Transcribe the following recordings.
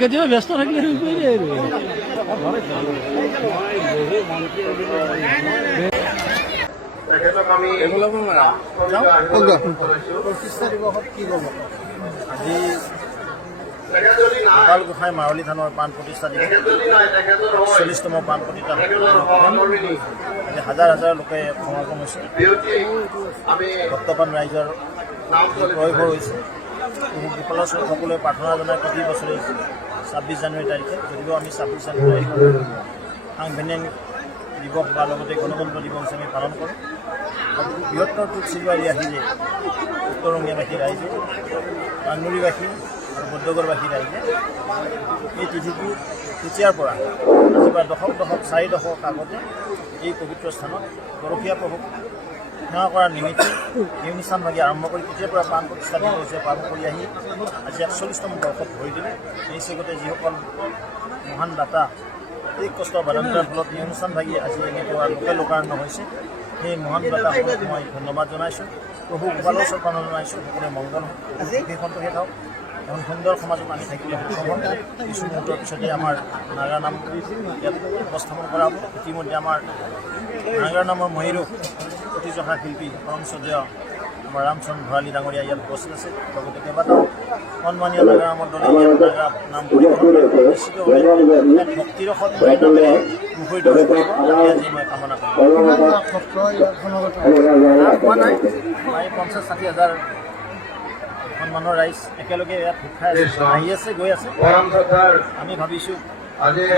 কেতিয়াবা ব্যস্ত থাকিলে আজি গোপাল গোসাঁই মাৰলী থানৰ প্ৰাণ প্ৰতিষ্ঠা দিৱস 40তম প্ৰাণ প্ৰতিষ্ঠা আজি হাজাৰ হাজাৰ লোকে সমাগম হৈছে ভক্তপ্ৰাণ ৰাইজৰ প্ৰয়োগ হৈছে গোপালৰ সকলোৱে প্ৰাৰ্থনা জনাই প্ৰতি বছৰে 26 জানুৱাৰী তাৰিখে যদিও আমি 26 জানুৱাৰী সাংবিধানিক দিৱস বা লগতে গণতন্ত্ৰ দিৱস হিচাপে পালন কৰোঁ বৃহত্তৰ টুক চিলুৱাৰী আহিলে উত্তৰংগীয়াবাসী ৰাইজে পানমুৰীবাসী আৰু বৌদ্ধগড়বাসী ৰাইজে এই তিথিটো তেতিয়াৰ পৰা আজি প্ৰায় দশক 4 দশক আগতে এই পবিত্ৰ স্থানত গৰখীয়া প্ৰভুক সেৱা কৰাৰ নিমিত্তে এই অনুষ্ঠানভাগি আৰম্ভ কৰি তেতিয়াৰ পৰা প্ৰাণ প্ৰতিষ্ঠা দিৱস হৈছে পালন কৰি আহি আজি 41তম বৰ্ষত ভৰি দিলে এই চেগতে যিসকল মহান দাতা এই কষ্টৰ বাদান্তৰ ফলত এই অনুষ্ঠানভাগি আজি এনেকুৱা লোকাৰণ্য হৈছে সেই মহান দাতাসকলক মই ধন্যবাদ জনাইছোঁ প্ৰভু গোপালৰ ওচৰত প্ৰাৰ্থনা জনাইছোঁ সকলোৰে মংগল সেই সন্তোষে থাকক এখন সুন্দৰ সমাজত আমি থাকিলে সক্ষম হ'ম কিছু মুহূৰ্তৰ পিছতে আমাৰ নাগৰা নাম ইয়াত উপস্থাপন কৰা হ'ব ইতিমধ্যে আমাৰ নাগৰা নামৰ মহিৰূপ অতিজহা শিল্পী পৰমশ্ৰদ্ধেয় আমাৰ ৰামচন্দ্ৰ ভঁৰালী ডাঙৰীয়া ইয়াত উপস্থিত আছে লগতে কেইবাটাও সন্মানীয় নাগৰা নামৰ দলে ইয়াত নাগৰা নাম পৰিৱেশন নিশ্চিতভাৱে ভক্তিৰসত নামেৰে মুখৰিত হৈ পৰিব আজি মই কামনা কৰিম প্ৰায় 50-60 হাজাৰ সন্মানৰ ৰাইজ একেলগে ইয়াত ভোগ খাই আহি আছে গৈ আছে আমি ভাবিছোঁ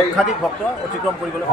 লক্ষাধিক ভক্ত অতিক্ৰম কৰিবলৈ